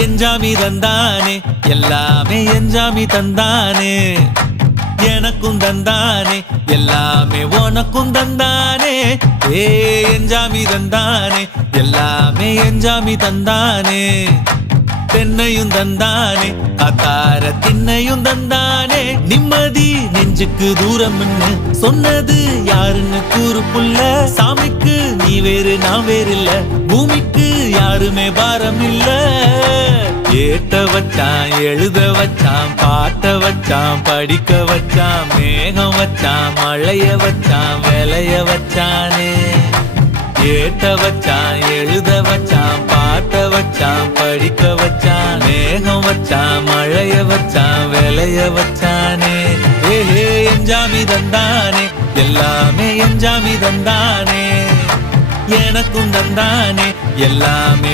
எஞ்சாமி தந்தானே எல்லாமே எஞ்சாமி தந்தானே எனக்கும் தந்தானே எல்லாமே உனக்கும் தந்தானே ஏ எஞ்சாமி தந்தானே எல்லாமே எஞ்சாமி தந்தானே தென்னையும் தந்தானே காத்தார திண்ணையும் தந்தானே நிம்மதி நெஞ்சுக்கு தூரம்னு சொன்னது யாருன்னு கூறு புள்ள சாமிக்கு நீ வேறு நான் வேறு இல்ல பூமிக்கு யாருமே பாரம் இல்ல ஏத்த வச்சான் எழுத வச்சான் பாட்ட வச்சான் படிக்க வச்சான் மேகம் வச்சான் மழைய வச்சான் விளைய வச்சானே ஏத்த வச்சான் எழுத வச்சான் பாட்ட வச்சான் படிக்க வச்சான் மேகம் வச்சான் மழைய வச்சான் விளைய வச்சானே ஏஹே எஞ்சாமி தந்தானே எல்லாமே எஞ்சாமி தந்தானே எனக்கும் தந்தானே எல்லாமே